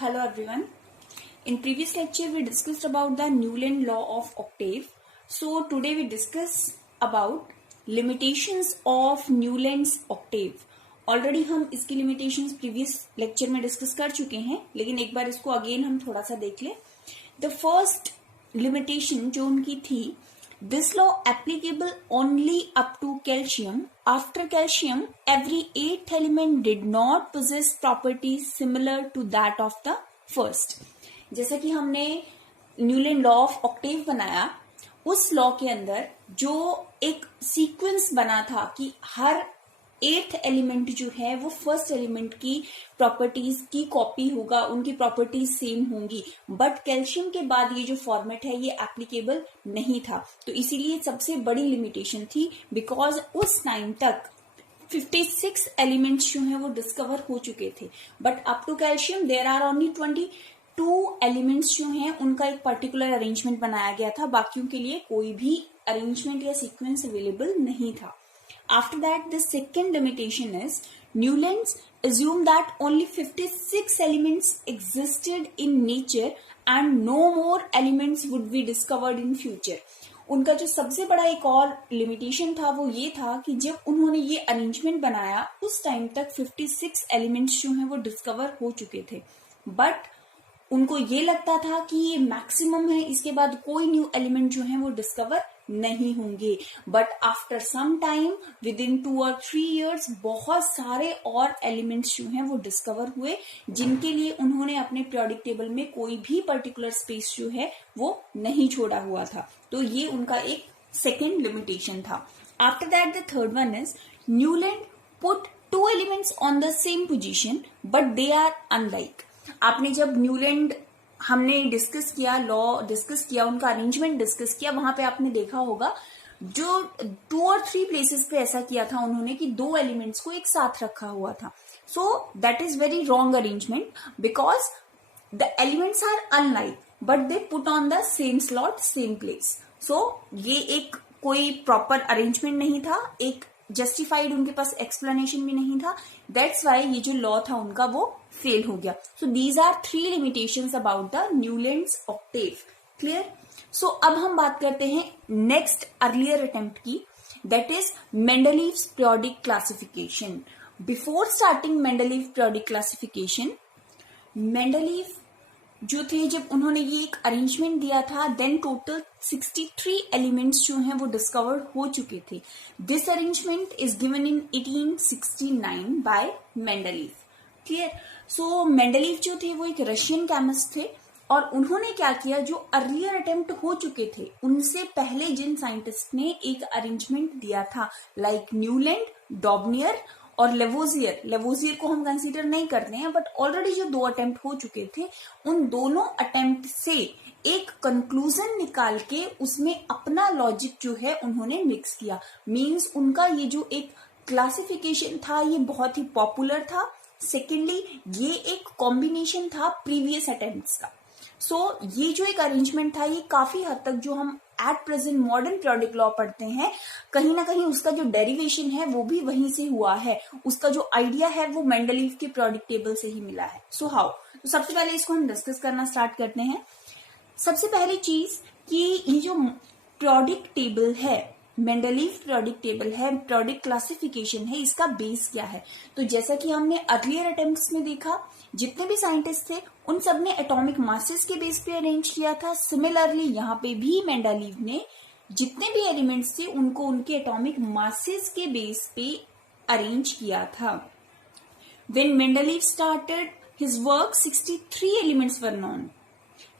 Hello everyone. In previous lecture we discussed about the Newland law of octave. So today we discuss about limitations of Newland's octave. Already हम इसकी limitations previous lecture में discuss कर चुके हैं, लेकिन एक बार इसको again हम थोड़ा सा देख लें. The first limitation जो उनकी थी, this law applicable only up to calcium. After calcium, every eighth element did not possess properties similar to that of the first. जैसा कि हमने न्यूलैंड लॉ ऑफ ऑक्टेव बनाया, उस लॉ के अंदर जो एक सीक्वेंस बना था कि हर एट्थ एलिमेंट जो है वो फर्स्ट एलिमेंट की प्रॉपर्टीज की कॉपी होगा, उनकी प्रॉपर्टीज सेम होंगी, बट कैल्शियम के बाद ये जो फॉर्मेट है ये एप्लीकेबल नहीं था. तो इसीलिए सबसे बड़ी लिमिटेशन थी, बिकॉज उस टाइम तक 56 एलिमेंट्स जो हैं वो डिस्कवर हो चुके थे, but up to calcium there are only 22 elements जो हैं उनका एक पर्टिकुलर अरेंजमेंट बनाया गया था, बाकियों के लिए कोई भी अरेंजमेंट या सीक्वेंस अवेलेबल नहीं था. After that, the second limitation is Newlands assumed that only 56 elements existed in nature and no more elements would be discovered in future. उनका जो सबसे बड़ा एक और लिमिटेशन था वो ये था कि जब उन्होंने ये अरेंजमेंट बनाया उस टाइम तक 56 एलिमेंट्स जो हैं वो डिस्कवर हो चुके थे, बट उनको ये लगता था कि ये मैक्सिमम है, इसके बाद कोई न्यू एलिमेंट जो है वो डिस्कवर नहीं होंगे. But after some time within 2 और 3 years बहुत सारे और एलिमेंट्स जो हैं वो डिस्कवर हुए, जिनके लिए उन्होंने अपने पीरियोडिक टेबल में कोई भी पर्टिकुलर स्पेस जो है वो नहीं छोड़ा हुआ था. तो ये उनका एक सेकेंड लिमिटेशन था. After that the third one is Newland put 2 elements on the same position but they are unlike. आपने जब न्यूलैंड हमने डिस्कस किया, लॉ डिस्कस किया, उनका अरेंजमेंट डिस्कस किया, वहां पे आपने देखा होगा जो 2 और 3 प्लेसेस पे ऐसा किया था उन्होंने कि 2 एलिमेंट्स को एक साथ रखा हुआ था. So that is very wrong arrangement because the elements are unlike but they put on the same slot same place. So ये एक कोई प्रॉपर अरेंजमेंट नहीं था, एक जस्टिफाइड उनके पास एक्सप्लेनेशन भी नहीं था. दैट्स वाई ये जो लॉ था उनका वो फेल हो गया. So these are 3 limitations about the Newlands octave. Clear? So अब हम बात करते हैं नेक्स्ट अर्लियर अटेम्प्ट की, that is Mendeleev's periodic classification. Before starting Mendeleev periodic classification, Mendeleev जो थे जब उन्होंने ये एक अरेंजमेंट दिया था, देन टोटल 63 एलिमेंट्स जो हैं वो डिस्कवर हो चुके थे. This arrangement is given in 1869 by Mendeleev. Clear? So Mendeleev जो थे वो एक रशियन केमिस्ट थे और उन्होंने क्या किया, जो अर्लियर अटेम्प्ट हो चुके थे उनसे पहले जिन साइंटिस्ट ने एक अरेंजमेंट दिया था, लाइक न्यूलैंड, डॉबनियर और लेवोजियर को हम कंसीडर नहीं करते हैं, बट ऑलरेडी जो 2 अटेम्प्ट हो चुके थे उन दोनों अटेम्प्ट से एक कंक्लूजन निकाल के उसमें अपना लॉजिक जो है उन्होंने मिक्स किया. मींस उनका ये जो एक क्लासिफिकेशन था ये बहुत ही पॉपुलर था. सेकेंडली ये एक कॉम्बिनेशन था प्रीवियस अटेम्प्ट्स का. सो ये जो एक अरेंजमेंट था ये काफी हद तक जो हम eight present modern periodic law पढ़ते हैं, कहीं ना कहीं उसका जो डेरिवेशन है वो भी वहीं से हुआ है, उसका जो आइडिया है वो मेंडलीव के पीरियोडिक टेबल से ही मिला है. So how? तो सबसे पहले इसको हम डिस्कस करना स्टार्ट करते हैं. सबसे पहली चीज कि ये जो पीरियोडिक टेबल है, मेंडलीव पीरियोडिक टेबल है, पीरियोडिक क्लासिफिकेशन है, इसका बेस क्या है? तो जैसा कि हमने अर्लियर अटेम्प्ट्स में देखा, जितने भी साइंटिस्ट थे उन सब ने एटॉमिक मासेस के बेस पे अरेंज किया था. सिमिलरली यहाँ पे भी मेंडलीव ने जितने भी एलिमेंट्स थे उनको उनके एटॉमिक मासेस के बेस पे अरेंज किया था. When Mendeleev started his work 63 elements were known.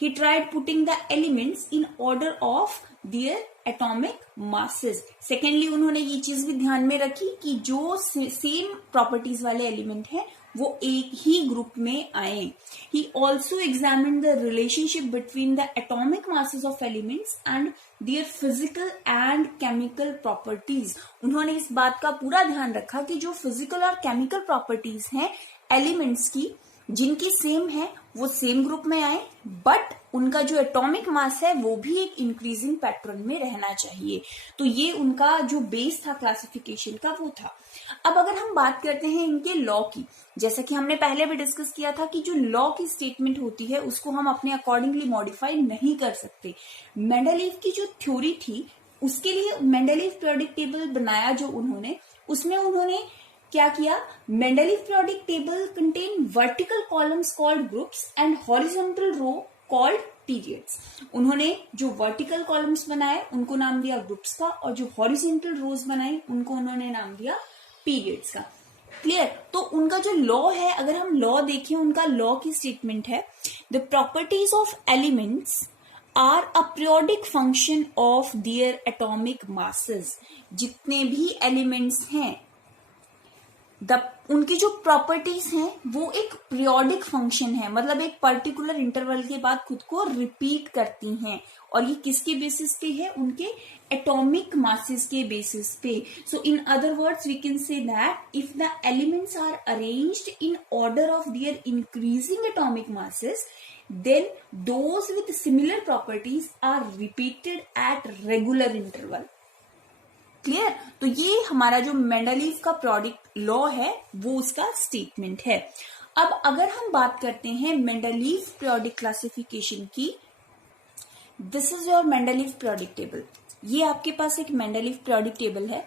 He tried putting the elements in order of their atomic masses. Secondly, उन्होंने ये चीज भी ध्यान में रखी कि जो सेम प्रॉपर्टीज वाले एलिमेंट हैं वो एक ही ग्रुप में आए. He also examined the relationship between the atomic masses of elements and their physical and chemical properties. उन्होंने इस बात का पूरा ध्यान रखा कि जो फिजिकल और केमिकल प्रॉपर्टीज हैं एलिमेंट्स की, जिनकी सेम है, वो सेम ग्रुप में आए, बट उनका जो एटॉमिक मास है वो भी एक इंक्रीजिंग पैटर्न में रहना चाहिए। तो ये उनका जो बेस था क्लासिफिकेशन का वो था। अब अगर हम बात करते हैं इनके लॉ की, जैसा कि हमने पहले भी डिस्कस किया था कि जो लॉ की स्टेटमेंट होती है उसको हम अपने अकॉर्डिंगली मॉडिफाई नहीं कर सकते। मेंडलीव की जो थ्योरी थी उसके लिए मेंडलीव पीरियोडिक टेबल बनाया जो उन्होंने, उसमें उन्होंने क्या किया, Mendeleev periodic table contain vertical columns called groups and horizontal row called periods. उन्होंने जो वर्टिकल कॉलम्स बनाए उनको नाम दिया ग्रुप्स का, और जो हॉरिजॉन्टल रोज बनाई उनको उन्होंने नाम दिया पीरियड्स का। क्लियर? तो उनका जो लॉ है, अगर हम लॉ देखें, उनका लॉ की स्टेटमेंट है, the properties of elements are a periodic function of their atomic masses. जितने भी एलिमेंट्स हैं उनकी जो प्रॉपर्टीज हैं वो एक पीरियोडिक फंक्शन है, मतलब एक पर्टिकुलर इंटरवल के बाद खुद को रिपीट करती हैं, और ये किसके बेसिस पे है, उनके एटॉमिक मासेस के बेसिस पे। So in other words we can say that if the elements are arranged in order of their increasing atomic masses, then those with similar properties are repeated at regular interval. Clear? तो ये हमारा जो Mendeleev का product law है वो उसका statement है। अब अगर हम बात करते हैं मेंडलीव पीरियोडिक क्लासिफिकेशन की, this is your Mendeleev periodic table. ये आपके पास एक मेंडलीव पीरियोडिक टेबल है।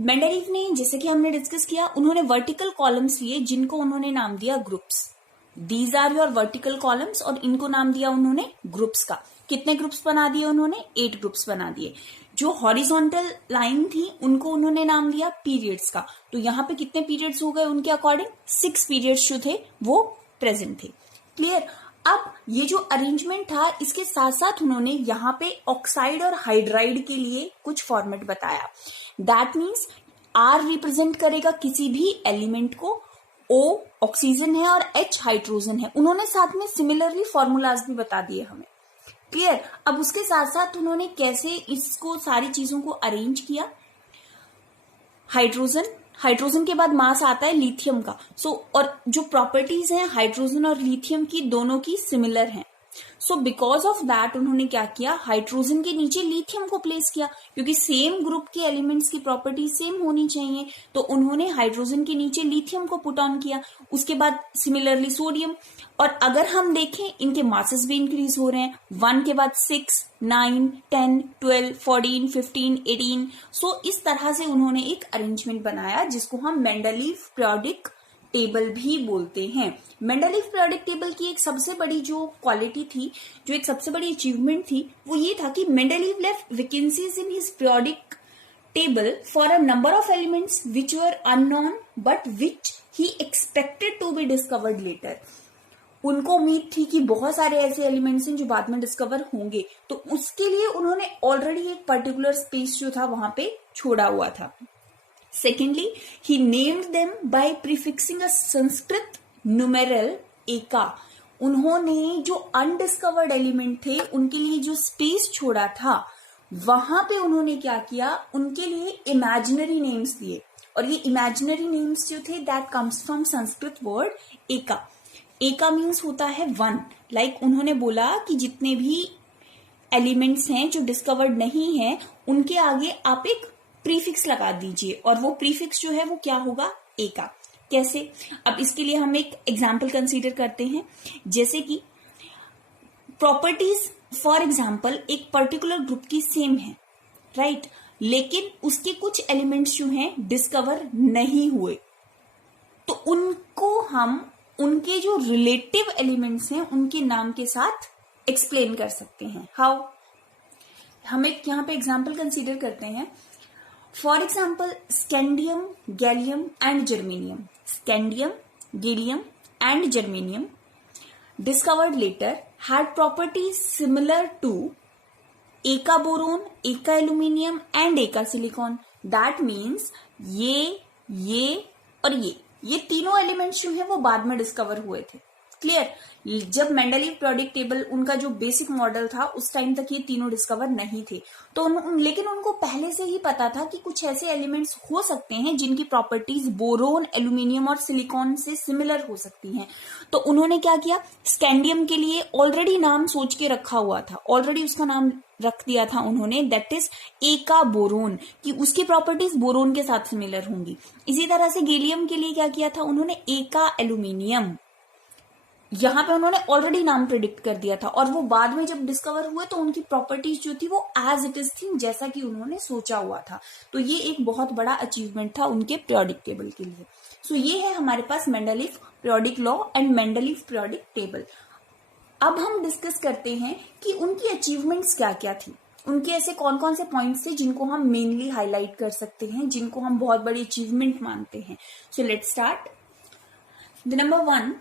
मेंडलीव ने, जैसे कि हमने डिस्कस किया, उन्होंने वर्टिकल कॉलम्स लिए जिनको उन्होंने नाम दिया groups. These are your vertical columns, और इनको नाम दिया उन्होंने ग्रुप्स का। कितने ग्रुप्स बना दिए उन्होंने? 8 ग्रुप्स बना दिए। जो हॉरिजॉन्टल लाइन थी उनको उन्होंने नाम दिया पीरियड्स का। तो यहाँ पे कितने पीरियड्स हो गए उनके अकॉर्डिंग? 6 पीरियड्स जो थे वो प्रेजेंट थे। क्लियर? अब ये जो अरेंजमेंट था, इसके साथ साथ उन्होंने यहाँ पे ऑक्साइड और हाइड्राइड के लिए कुछ फॉर्मेट बताया। दैट मीन्स R रिप्रेजेंट करेगा किसी भी एलिमेंट को, O ऑक्सीजन है और H हाइड्रोजन है। उन्होंने साथ में सिमिलरली फॉर्मूलाज भी बता दिए हमें। क्लियर? अब उसके साथ साथ उन्होंने कैसे इसको सारी चीजों को अरेंज किया। हाइड्रोजन के बाद मास आता है लिथियम का। और जो प्रॉपर्टीज हैं हाइड्रोजन और लिथियम की, दोनों की सिमिलर हैं। सो बिकॉज ऑफ दैट उन्होंने क्या किया, हाइड्रोजन के नीचे लिथियम को प्लेस किया, क्योंकि सेम ग्रुप के एलिमेंट्स की प्रॉपर्टी सेम होनी चाहिए। तो उन्होंने हाइड्रोजन के नीचे लिथियम को पुट ऑन किया, उसके बाद सिमिलरली सोडियम। और अगर हम देखें इनके मासेस भी इंक्रीज हो रहे हैं, 1 के बाद 6, 9, 10, 12, 14, 15, 18। सो इस तरह से उन्होंने एक अरेंजमेंट बनाया जिसको हम मेंडलीव पीरियोडिक टेबल भी बोलते हैं। मेंडलीव पीरियोडिक टेबल की एक सबसे बड़ी जो क्वालिटी थी, जो एक सबसे बड़ी अचीवमेंट थी, वो ये था कि Mendeleev left vacancies in his periodic table for a number of elements which were unknown but which he expected to be discovered later. उनको उम्मीद थी कि बहुत सारे ऐसे एलिमेंट्स हैं जो बाद में डिस्कवर होंगे, तो उसके लिए उन्होंने ऑलरेडी एक पर्टिकुलर स्पेस जो था वहां पे छोड़ा हुआ था। Secondly, he named them by prefixing a Sanskrit numeral eka. उन्होंने जो अनडिस्कवर्ड एलिमेंट थे उनके लिए जो स्पेस छोड़ा था वहां पे उन्होंने क्या किया, उनके लिए इमेजिनरी नेम्स दिए। और ये इमेजिनरी नेम्स जो थे that comes from Sanskrit word एका। एका मीन्स होता है 1। लाइक उन्होंने बोला कि जितने भी एलिमेंट्स हैं जो डिस्कवर्ड नहीं है उनके आगे आप एक प्रीफिक्स लगा दीजिए, और वो प्रीफिक्स जो है वो क्या होगा, एका। कैसे? अब इसके लिए हम एक एग्जाम्पल कंसीडर करते हैं, जैसे कि प्रॉपर्टीज फॉर एग्जाम्पल एक पर्टिकुलर ग्रुप की सेम है, राइट, लेकिन उसके कुछ एलिमेंट्स जो हैं डिस्कवर नहीं हुए, तो उनको हम उनके जो रिलेटिव एलिमेंट्स हैं उनके नाम के साथ एक्सप्लेन कर सकते हैं। हाउ? हम एक यहाँ पे एग्जाम्पल कंसीडर करते हैं। For example scandium, gallium and germanium. Scandium, gallium and germanium discovered later had properties similar to eka boron, eka aluminium and eka silicon. That means ये और ये तीनों एलिमेंट्स जो हैं वो बाद में डिस्कवर हुए थे। क्लियर। जब मेंडलीव पीरियोडिक टेबल उनका जो बेसिक मॉडल था उस टाइम तक ये तीनों डिस्कवर नहीं थे, तो लेकिन उनको पहले से ही पता था कि कुछ ऐसे एलिमेंट्स हो सकते हैं जिनकी प्रॉपर्टीज बोरोन, एल्यूमिनियम और सिलिकॉन से सिमिलर हो सकती हैं। तो उन्होंने क्या किया, स्कैंडियम के लिए ऑलरेडी नाम सोच के रखा हुआ था, ऑलरेडी उसका नाम रख दिया था उन्होंने, दैट इज एका बोरोन, कि उसकी प्रॉपर्टीज बोरोन के साथ सिमिलर होंगी। इसी तरह से गैलियम के लिए क्या किया था उन्होंने, एका एल्यूमिनियम, यहां पे उन्होंने ऑलरेडी नाम प्रिडिक्ट कर दिया था, और वो बाद में जब डिस्कवर हुए तो उनकी प्रॉपर्टीज जो थी वो एज इट इज थी, जैसा कि उन्होंने सोचा हुआ था। तो ये एक बहुत बड़ा अचीवमेंट था उनके पीरियोडिक टेबल के लिए। सो ये है हमारे पास Mendeleev periodic law and Mendeleev periodic table. अब हम डिस्कस करते हैं कि उनकी अचीवमेंट्स क्या क्या थी, उनके ऐसे कौन कौन से पॉइंट्स थे जिनको हम मेनली हाईलाइट कर सकते हैं, जिनको हम बहुत बड़ी अचीवमेंट मानते हैं। So let's start. The number 1,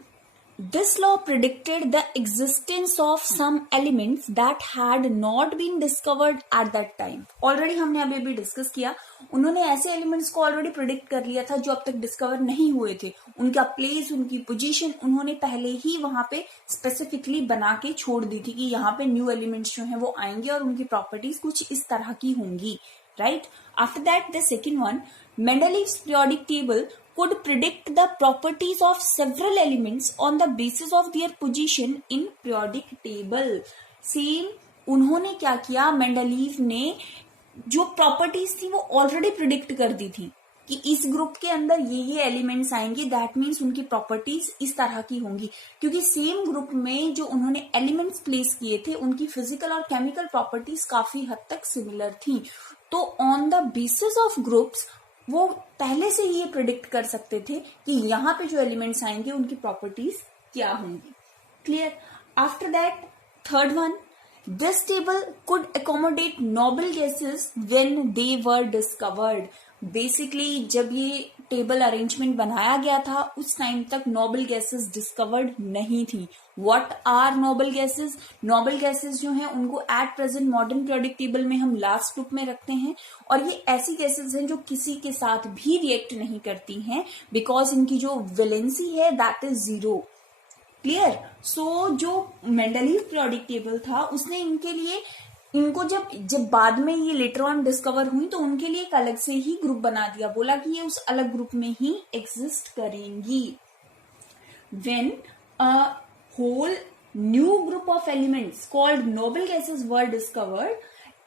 this law predicted the existence of some elements that had not been discovered at that time. Already हमने अभी डिस्कस किया, उन्होंने ऐसे एलिमेंट्स को ऑलरेडी प्रिडिक्ट कर लिया था जो अब तक डिस्कवर नहीं हुए थे। उनका प्लेस, उनकी पोजीशन उन्होंने पहले ही वहां पे स्पेसिफिकली बना के छोड़ दी थी कि यहाँ पे न्यू एलिमेंट्स जो हैं वो आएंगे और उनकी प्रॉपर्टीज कुछ इस तरह की होंगी, right. After that the second one, Mendeleev's periodic table could predict the properties of several elements on the basis of their position in periodic table. Same उन्होंने क्या किया, मेंडलीव ने जो प्रॉपर्टीज थी वो ऑलरेडी प्रिडिक्ट कर दी थी कि इस ग्रुप के अंदर ये एलिमेंट्स आएंगे, दैट मीन्स उनकी प्रॉपर्टीज इस तरह की होंगी, क्योंकि सेम ग्रुप में जो उन्होंने एलिमेंट्स प्लेस किए थे उनकी फिजिकल और केमिकल प्रॉपर्टीज काफी हद तक सिमिलर थी। तो on the basis of groups वो पहले से ही ये प्रिडिक्ट कर सकते थे कि यहाँ पे जो एलिमेंट्स आएंगे उनकी प्रॉपर्टीज क्या होंगी, clear. After that third one, this table could accommodate noble gases when they were discovered. Basically जब ये टेबल अरेंजमेंट बनाया गया था उस टाइम तक नोबल गैसेस डिस्कवर्ड नहीं थी। What are noble gases? Noble gases जो हैं उनको at present modern periodic table में हम लास्ट ग्रुप में रखते हैं, और ये ऐसी गैसेस हैं जो किसी के साथ भी रिएक्ट नहीं करती हैं, बिकॉज इनकी जो वैलेंसी है दैट इज 0, क्लियर। सो जो मेंडलीव पीरियोडिक टेबल था उसने इनके लिए, इनको जब बाद में ये लेटर ऑन डिस्कवर हुई तो उनके लिए एक अलग से ही ग्रुप बना दिया, बोला कि ये उस अलग ग्रुप में ही एग्जिस्ट करेंगी। When a whole new group of elements called noble gases were discovered,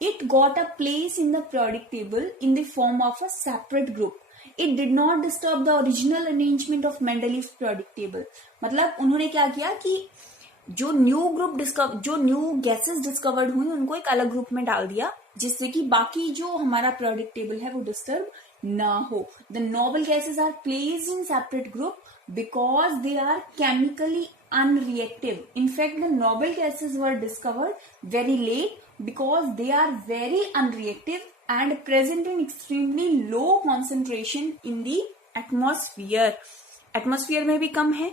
it got a place in the periodic table in the form of a separate group. It did not disturb the original arrangement of Mendeleev's periodic table. मतलब उन्होंने क्या किया कि जो new gases discovered हुई उनको एक अलग ग्रुप में डाल दिया, जिससे कि बाकी जो हमारा पीरियोडिक टेबल है वो डिस्टर्ब ना हो। The noble gases are placed in separate group because they are chemically unreactive. In fact, the noble gases were discovered very late because they are very unreactive and present in extremely low concentration in the atmosphere. Atmosphere में भी कम है,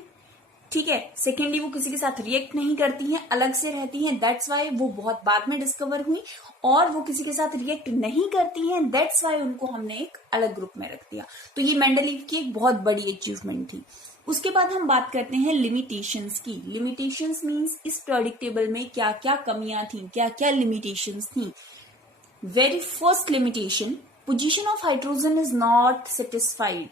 ठीक है। Secondly वो किसी के साथ react नहीं करती हैं, अलग से रहती हैं, दैट्स वाई वो बहुत बाद में डिस्कवर हुई, और वो किसी के साथ रिएक्ट नहीं करती हैं, दैट्स वाई उनको हमने एक अलग ग्रुप में रख दिया। तो ये मेंडलीव की एक बहुत बड़ी अचीवमेंट थी। उसके बाद हम बात करते हैं लिमिटेशंस की। लिमिटेशंस मीन्स इस पीरियोडिक टेबल में क्या क्या कमियां थी, क्या क्या लिमिटेशंस थी। Very first limitation, position of hydrogen is not satisfied,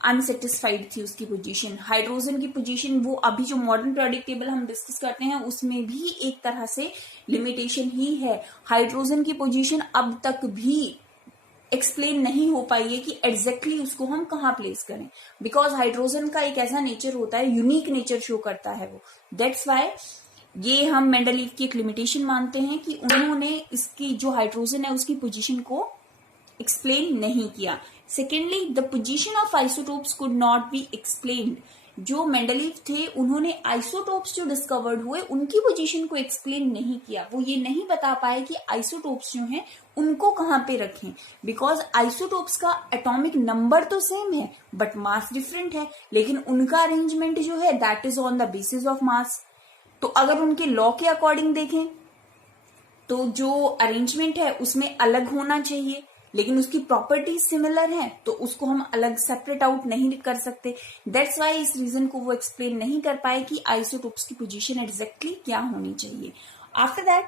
unsatisfied थी उसकी पोजीशन। हाइड्रोजन की पोजीशन वो अभी जो मॉडर्न पीरियोडिक टेबल हम डिस्कस करते हैं उसमें भी एक तरह से लिमिटेशन ही है। हाइड्रोजन की पोजीशन अब तक भी एक्सप्लेन नहीं हो पाई है कि एग्जैक्टली उसको हम कहाँ प्लेस करें, बिकॉज हाइड्रोजन का एक ऐसा नेचर होता है, यूनिक नेचर शो करता है वो, दैट्स वाई ये हम मेंडलीव की एक लिमिटेशन मानते हैं कि उन्होंने इसकी जो हाइड्रोजन है उसकी पोजीशन को एक्सप्लेन नहीं किया। Secondly, the position of isotopes could not be explained. जो मेंडलीव थे उन्होंने आइसोटोप्स जो डिस्कवर्ड हुए उनकी पोजीशन को एक्सप्लेन नहीं किया। वो ये नहीं बता पाए कि आइसोटोप्स जो हैं उनको कहाँ पे रखें, बिकॉज आइसोटोप्स का एटॉमिक नंबर तो सेम है बट मास डिफरेंट है, लेकिन उनका अरेंजमेंट जो है that is on the basis of mass. तो अगर उनके लॉ के अकॉर्डिंग देखें तो जो अरेंजमेंट है उसमें अलग होना चाहिए, लेकिन उसकी प्रॉपर्टीज सिमिलर हैं तो उसको हम अलग सेपरेट आउट नहीं कर सकते। दैट्स वाई इस रीजन को वो एक्सप्लेन नहीं कर पाए कि आइसोटोप्स की पोजीशन एग्जैक्टली क्या होनी चाहिए। After that,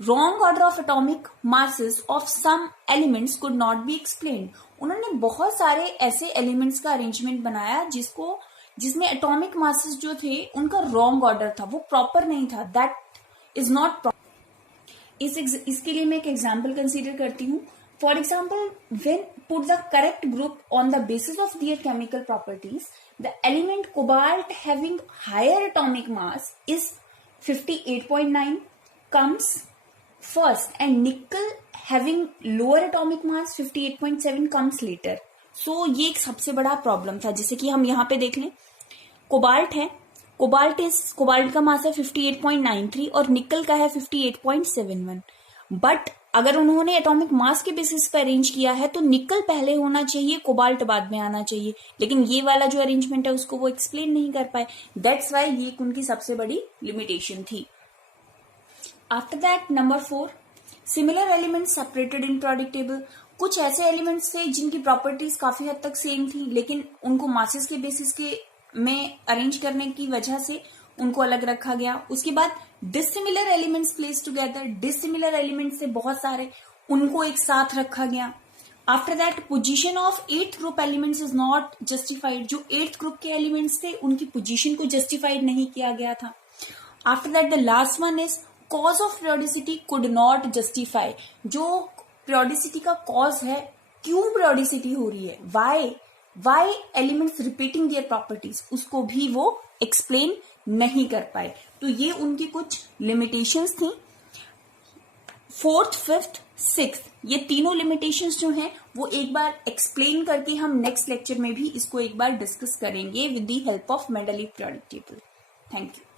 wrong order of atomic masses of some elements could not be explained. उन्होंने बहुत सारे ऐसे एलिमेंट्स का अरेंजमेंट बनाया जिसमें एटॉमिक मासेस जो थे उनका रॉन्ग ऑर्डर था, वो प्रॉपर नहीं था। That is not proper. इसके लिए मैं एक एग्जाम्पल कंसीडर करती हूँ। For example, when put the correct group on the basis of their chemical properties, the element cobalt having higher atomic mass is 58.9 comes first and nickel having lower atomic mass 58.7 comes later. So ये एक सबसे बड़ा problem था। जैसे कि हम यहाँ पे देख लें, कोबाल्ट है, कोबाल्ट का मास है 58.93 और निकल का है 58.71। बट अगर उन्होंने एटॉमिक मास के बेसिस पर अरेंज किया है तो निकल पहले होना चाहिए, कोबाल्ट बाद में आना चाहिए, लेकिन ये वाला जो अरेंजमेंट है उसको वो एक्सप्लेन नहीं कर पाए। दैट्स वाई ये उनकी सबसे बड़ी लिमिटेशन थी। After that, number 4, similar elements separated in periodic table. कुछ ऐसे एलिमेंट्स थे जिनकी प्रॉपर्टीज काफी हद तक सेम थी, लेकिन उनको मासेस के बेसिस के में अरेंज करने की वजह से उनको अलग रखा गया। उसके बाद dissimilar elements place together, dissimilar elements से बहुत सारे, उनको एक साथ रखा गया। After that, position of 8th group elements is not justified. जो 8th ग्रुप के एलिमेंट्स थे उनकी पोजीशन को जस्टिफाइड नहीं किया गया था। After that, the last one is cause of periodicity could not justify. जो periodicity का कॉज है, क्यों periodicity हो रही है, वाई एलिमेंट्स रिपीटिंग दियर प्रॉपर्टीज, उसको भी वो एक्सप्लेन नहीं कर पाए। तो ये उनकी कुछ लिमिटेशंस थी। 4th, 5th, 6th, ये तीनों लिमिटेशंस जो हैं वो एक बार एक्सप्लेन करके हम नेक्स्ट लेक्चर में भी इसको एक बार डिस्कस करेंगे with the help of Mendeleev periodic table. Thank you.